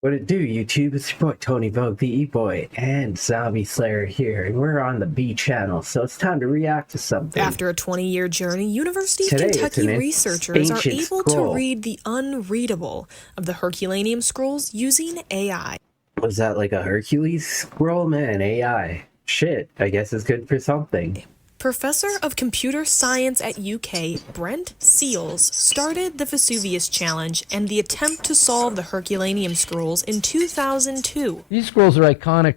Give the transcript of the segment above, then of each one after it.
What it do, YouTube? It's your boy Tony Vogue, the E-Boy, and Zombie Slayer here, and we're on the B channel, so it's time to react to something. After a 20-year journey, University of Today, Kentucky researchers are able to scroll. read the unreadable of the Herculaneum scrolls using AI. Was that like a Hercules scroll? Man, AI. Shit, I guess it's good for something. Professor of Computer Science at UK, Brent Seals, started the Vesuvius Challenge and the attempt to solve the Herculaneum scrolls in 2002. These scrolls are iconic.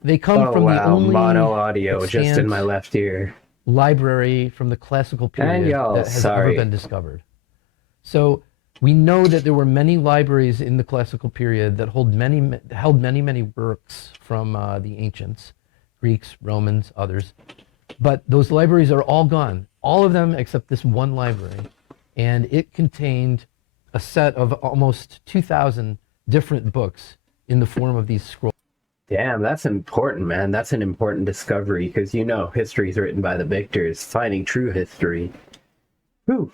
They come from the only mono audio just in my left ear library from the classical period that has ever been discovered. So we know that there were many libraries in the classical period that held many works from the ancients, Greeks, Romans, others. But those libraries are all gone, all of them except this one library. And it contained a set of almost 2,000 different books in the form of these scrolls. Damn, that's important, man. That's an important discovery, because you know history is written by the victors. Finding true history. Whew.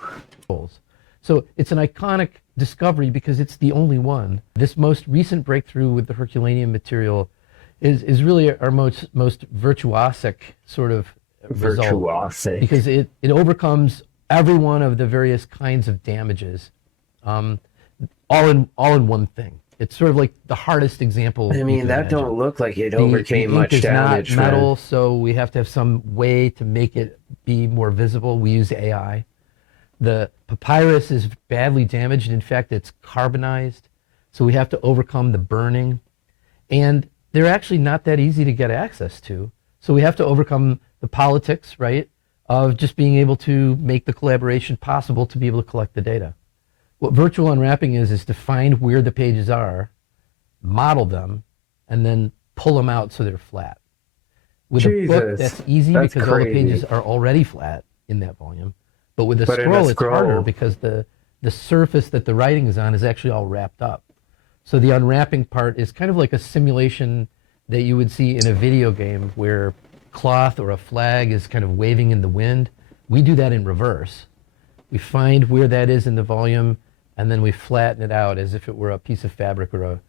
So it's an iconic discovery because it's the only one. This most recent breakthrough with the Herculaneum material is really our most virtuosic sort of result, because it overcomes every one of the various kinds of damages, all in one thing. It's sort of like the hardest example. I mean, that don't look like it overcame much damage. It's not metal, so we have to have some way to make it be more visible. We use AI. The papyrus is badly damaged. In fact, it's carbonized, so we have to overcome the burning. And they're actually not that easy to get access to. So we have to overcome the politics, right, of just being able to make the collaboration possible to be able to collect the data. What virtual unwrapping is to find where the pages are, model them, and then pull them out so they're flat. With a book, that's easy because all the pages are already flat in that volume. But with a scroll, it's harder because the surface that the writing is on is actually all wrapped up. So the unwrapping part is kind of like a simulation that you would see in a video game where cloth or a flag is kind of waving in the wind. We do that in reverse. We find where that is in the volume, and then we flatten it out as if it were a piece of fabric or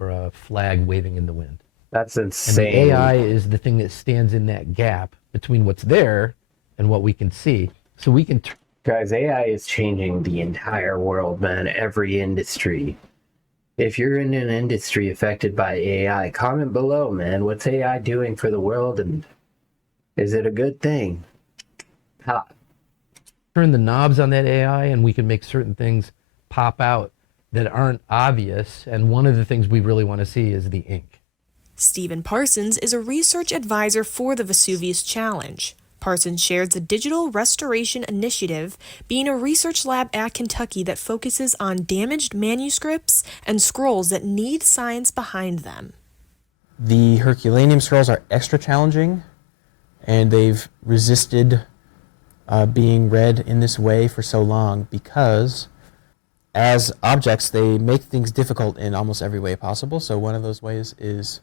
a flag waving in the wind. That's insane. And the AI is the thing that stands in that gap between what's there and what we can see. So we can... Guys, AI is changing the entire world, man. Every industry. If you're in an industry affected by AI, comment below, man. What's AI doing for the world, and is it a good thing? Turn the knobs on that AI, and we can make certain things pop out that aren't obvious. And one of the things we really want to see is the ink. Stephen Parsons is a research advisor for the Vesuvius Challenge. Parsons shares the Digital Restoration Initiative, being a research lab at Kentucky that focuses on damaged manuscripts and scrolls that need science behind them. The Herculaneum scrolls are extra challenging, and they've resisted being read in this way for so long because as objects, they make things difficult in almost every way possible. So one of those ways is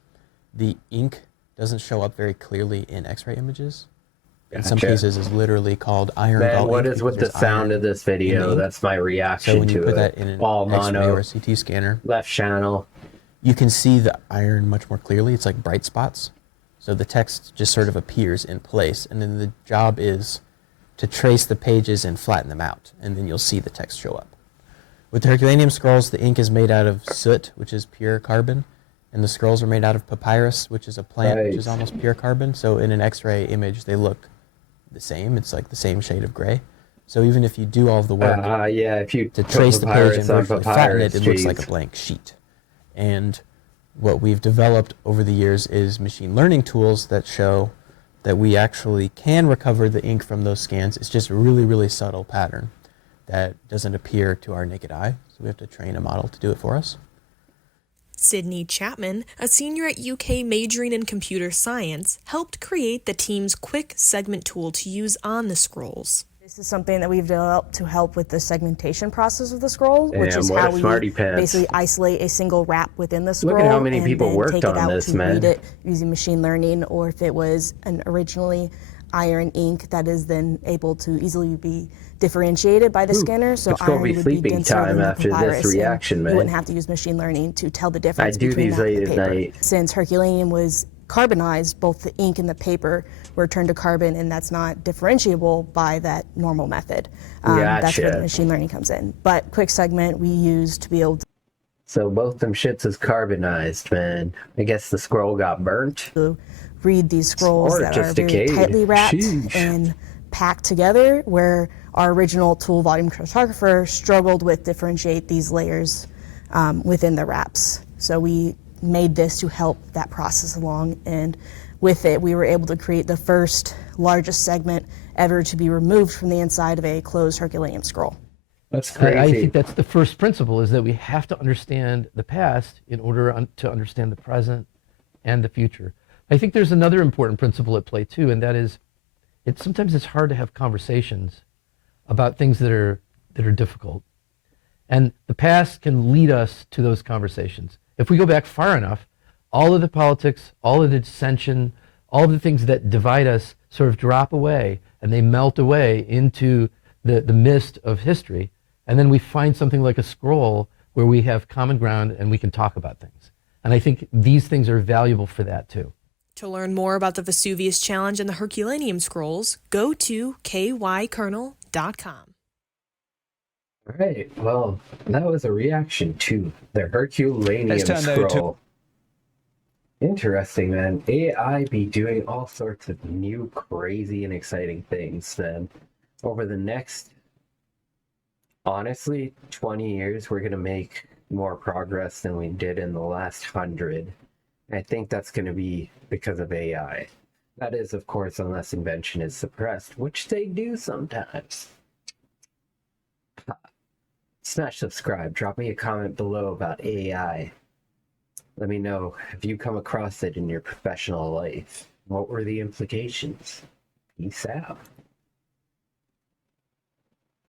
the ink doesn't show up very clearly in X-ray images. In some cases, is literally called iron. Man, what is with the sound of this video? That's my reaction to it. So when you put that in an X-ray or a CT scanner, left channel, you can see the iron much more clearly. It's like bright spots. So the text just sort of appears in place, and then the job is to trace the pages and flatten them out, and then you'll see the text show up. With the Herculaneum scrolls, the ink is made out of soot, which is pure carbon, and the scrolls are made out of papyrus, which is a plant, which is almost pure carbon. So in an X-ray image, they look the same. It's like the same shade of gray. So even if you do all of the work to trace the page and virtually flatten it, it looks like a blank sheet. And what we've developed over the years is machine learning tools that show that we actually can recover the ink from those scans. It's just a really, really subtle pattern that doesn't appear to our naked eye. So we have to train a model to do it for us. Sydney Chapman, a senior at UK majoring in computer science, helped create the team's quick segment tool to use on the scrolls. This is something that we've developed to help with the segmentation process of the scroll, which is how we basically isolate a single wrap within the scroll. Look at how many people and worked take it on out this, to man. read it using machine learning, or if it was an originally iron ink that is then able to easily be differentiated by the scanner. So it's gonna iron be would be sleeping denser time than the after this papyrus, and reaction, you man. wouldn't have to use machine learning to tell the difference I do between these that late and the at paper. night. Since Herculaneum was carbonized, both the ink and the paper were turned to carbon, and that's not differentiable by that normal method. That's where the machine learning comes in. But quick segment we use to be able to So both them shits is carbonized, man. I guess the scroll got burnt. read these scrolls Or that just are very decayed. tightly wrapped Sheesh. and packed together, where our original tool volume chromatographer struggled with differentiate these layers within the wraps. So we made this to help that process along, and with it we were able to create the first largest segment ever to be removed from the inside of a closed Herculaneum scroll. That's crazy. I think that's the first principle, is that we have to understand the past in order to understand the present and the future. I think there's another important principle at play too, and that is sometimes it's hard to have conversations about things that are difficult. And the past can lead us to those conversations. If we go back far enough, all of the politics, all of the dissension, all of the things that divide us sort of drop away, and they melt away into the mist of history. And then we find something like a scroll where we have common ground and we can talk about things. And I think these things are valuable for that too. To learn more about the Vesuvius Challenge and the Herculaneum Scrolls, go to kykernel.com. All right, well, that was a reaction to the Herculaneum scroll. Interesting, man. AI be doing all sorts of new, crazy, and exciting things, man. Over the next, honestly, 20 years, we're going to make more progress than we did in the last 100. I think that's going to be because of AI. That is, of course, unless invention is suppressed, which they do sometimes. Smash subscribe. Drop me a comment below about AI. Let me know, have you come across it in your professional life? What were the implications? Peace out.